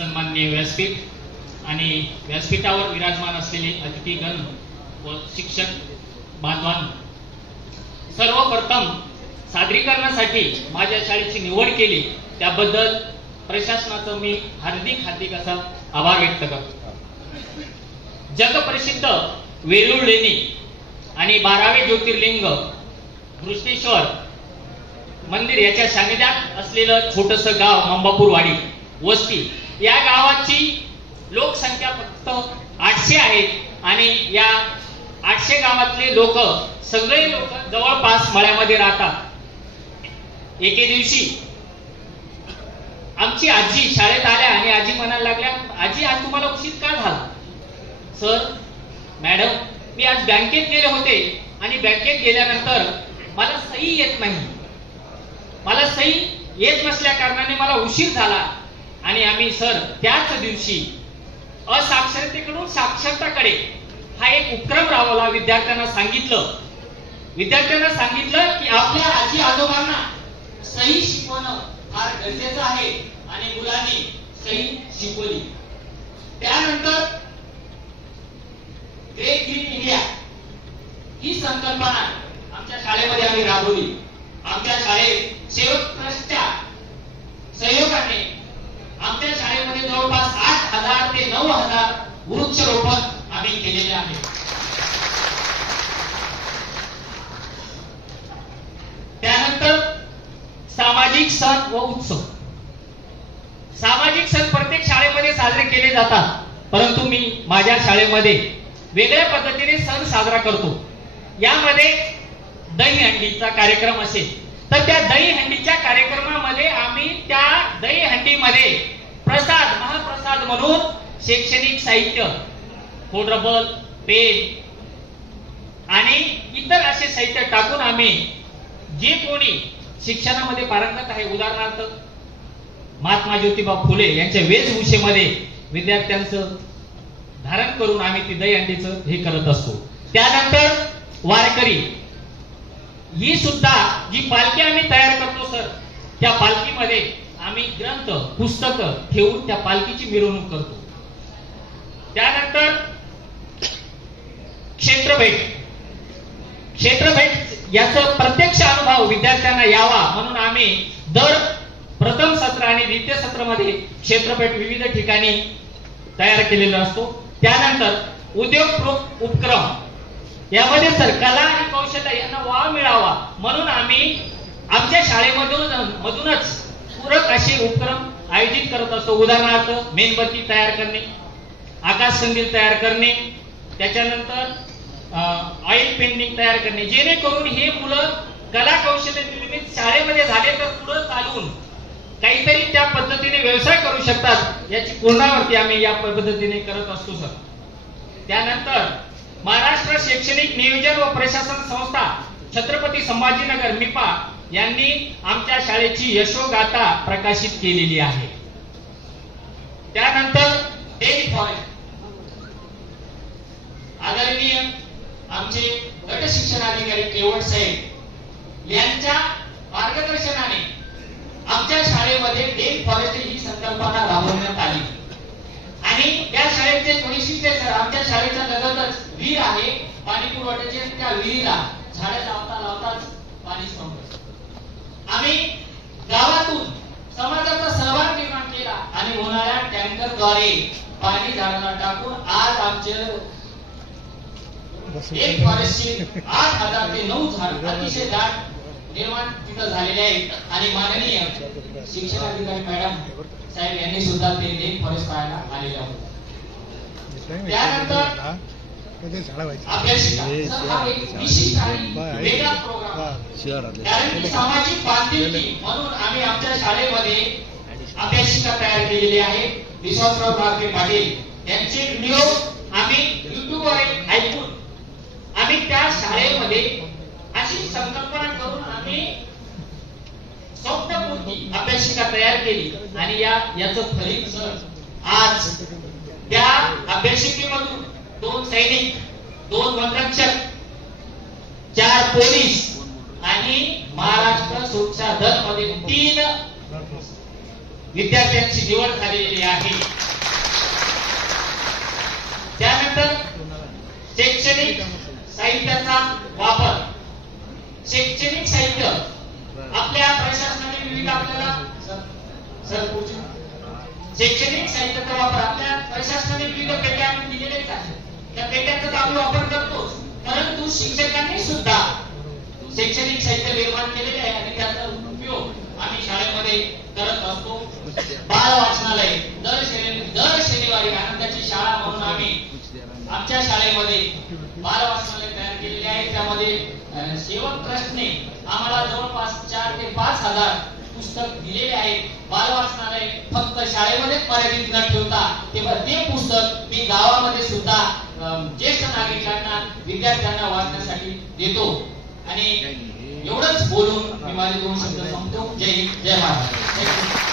सन्माननीय व्यासपीठ आणि व्यासपीठावर विराजमान असलेले अतिथीगण व शिक्षक बांधवांनो, सर्वप्रथम सादरीकरणासाठी माझ्या शाळेची निवड केली त्याबद्दल प्रशासनाचा मी हार्दिक असा आभार व्यक्त करतो। जगप्रसिद्ध वेरूळ लेणी आणि 12वे ज्योतिर्लिंग घृष्णेश्वर मंदिर याच्या सानिध्यात असलेलं छोटंसं गाव मंबापूरवाडी वस्ती, या गावाची लोकसंख्या फक्त 800 आहे आणि या 800 गावातले लोक सगळे लोक जवळपास मळ्यामध्ये राहतात। एके दिवशी आमची आजी शाळेत आल्या आणि आजी म्हणायला लागल्या, आजी आज तुम्हाला उशीर का झाला? सर मॅडम, मी आज बँकेत गेले होते आणि बँकेत गेल्यानंतर मला सही येत नाही, मला सही येत नसल्या कारणाने मला उशीर झाला आणि आम्ही सर त्याच दिवशी असाक्षरतेकडून साक्षरताकडे हा एक उपक्रम राबवला। विद्यार्थ्यांना सांगितलं की आपल्या आजी आजोबांना सही शिकवणं फार गरजेचं आहे आणि मुलांनी सही शिकवली। त्यानंतर ग्रेट ग्रीन इंडिया ही संकल्पना आमच्या शाळेमध्ये आम्ही राबवली। आमच्या शाळेत सेवक ट्रस्टच्या सहयोगाने आमच्या शाळेमध्ये जवळपास 8000 ते 9000 वृक्षारोपण आम्ही केलेले आहे। त्यानंतर सामाजिक सण व उत्सव। सामाजिक सण प्रत्येक शाळेमध्ये साजरे केले जातात, परंतु मी माझ्या शाळेमध्ये वेगळ्या पद्धतीने सण साजरा करतो। यामध्ये दहीहंडीचा कार्यक्रम असेल तर त्या दहीहंडीच्या कार्यक्रमामध्ये आम्ही त्या दहीहंडीमध्ये प्रसाद महाप्रसाद म्हणून शैक्षणिक साहित्य, खोडरबर, पेन आणि इतर असे साहित्य टाकून आम्ही जे कोणी शिक्षणामध्ये पारंगत आहे, उदाहरणार्थ महात्मा ज्योतिबा फुले यांच्या वेशभूषेमध्ये विद्यार्थ्यांचं धारण करून आम्ही ती दहीहंडीचं हे करत असतो। त्यानंतर वारकरी ही सुद्धा जी पालखी आम्ही तयार करतो सर, त्या पालखीमध्ये आम्ही ग्रंथ पुस्तकं ठेवून त्या पालखीची मिरवणूक करतो। त्यानंतर क्षेत्रभेट याचा प्रत्यक्ष अनुभव विद्यार्थ्यांना यावा म्हणून आम्ही दर प्रथम सत्र आणि द्वितीय सत्रामध्ये क्षेत्रभेट विविध ठिकाणी तयार केलेला असतो। त्यानंतर उद्योग उपक्रम यामध्ये सर कला आणि कौशल्य यांना वाव मिळावा म्हणून आम्ही आमच्या शाळेमधूनच पूरक असे उपक्रम आयोजित करत असतो। उदाहरणार्थ मेणबत्ती तयार करणे, आकाशकंदील तयार करणे, त्याच्यानंतर ऑइल पेंटिंग तयार करणे, जेणेकरून हे मुलं कला कौशल्य निर्मित शाळेमध्ये झाले तर पुढे चालून काहीतरी त्या पद्धतीने व्यवसाय करू शकतात, याची पूर्णावृत्ती आम्ही या पद्धतीने करत असतो सर। त्यानंतर महाराष्ट्र शैक्षणिक नियोजन व प्रशासन संस्था छत्रपती संभाजीनगर मिपा यांनी आमच्या शाळेची यशोगाथा प्रकाशित केलेली आहे। त्यानंतर डेली फॉरेस्ट आदरणीय आमचे गट शिक्षणाधिकारी केवळ साहेब यांच्या मार्गदर्शनाने आमच्या शाळेमध्ये डेली फॉरेस्ट ही संकल्पना राबवण्यात आली आणि त्या शाळेचे वैशिष्ट्य सर, आमच्या शाळेच्या लगतच विहीर आहे, पाणी पुरवठ्याचे, त्या विहिरीला झाडे लावताच पाणी संपलं। आम्ही गावातून समाजाचा सहभाग निर्माण केला आणि होणाऱ्या टँकरद्वारे पाणी झाडांना टाकून आज आमचे एक फॉरेस्टचे 8000 ते 9000 अतिशय दाट निर्माण तिथं झालेले आहेत आणि माननीय शिक्षणाधिकारी मॅडम साहेब यांनी सुद्धा ते लेक फॉरेस्ट पाहायला आलेले आहोत। त्यानंतर सामाजिक बांधिलकी म्हणून आम्ही आमच्या शाळेमध्ये अभ्यासिका तयार केलेली आहे। विश्वासराव ठाकरे पाटील यांचे व्हिडिओ आम्ही युट्यूबवर ऐकून आम्ही त्या शाळेमध्ये अशी संकल्पना करून आम्ही सौप्तपूर्ती अभ्यासिका तयार केली आणि याचं फलित सर आज त्या अभ्यासिकेमधून 2 सैनिक, 2 वनरक्षक, 4 पोलीस आणि महाराष्ट्र सुरक्षा दल मध्ये 3 विद्यार्थ्यांची निवड झालेली आहे। त्यानंतर शैक्षणिक साहित्याचा वापर. शैक्षणिक साहित्य आपल्या प्रशासनाने विविध आपल्याला शैक्षणिक साहित्याचा वापर आपल्या प्रशासनाने विविध पेट्या आम्ही दिलेलेच आहे. त्या पेट्यांचा आम्ही वापर करतोच, परंतु शिक्षकांनी सुद्धा शैक्षणिक साहित्य निर्माण केलेले आहे आणि त्याचा उपयोग आम्ही शाळेमध्ये करत असतो. बाल वाचनालय दर शनिवारी आनंदाची शाळा म्हणून आम्ही आमच्या शाळेमध्ये बाल वाचनालय तयार केलेले आहे. त्यामध्ये सेवक ट्रस्टने आम्हाला जवळपास 4 ते 5 हजार पुस्तक दिलेले आहेत. बाल वाचनालय फक्त शाळेमध्येच मर्यादित न ठेवता ते पुस्तक मी गावामध्ये सुद्धा ज्येष्ठ नागरिकांना विद्यार्थ्यांना वाचण्यासाठी देतो. आणि एवढंच बोलून मी माझे 2 शब्द संपतो. जय हिंद, जय महाराष्ट्र.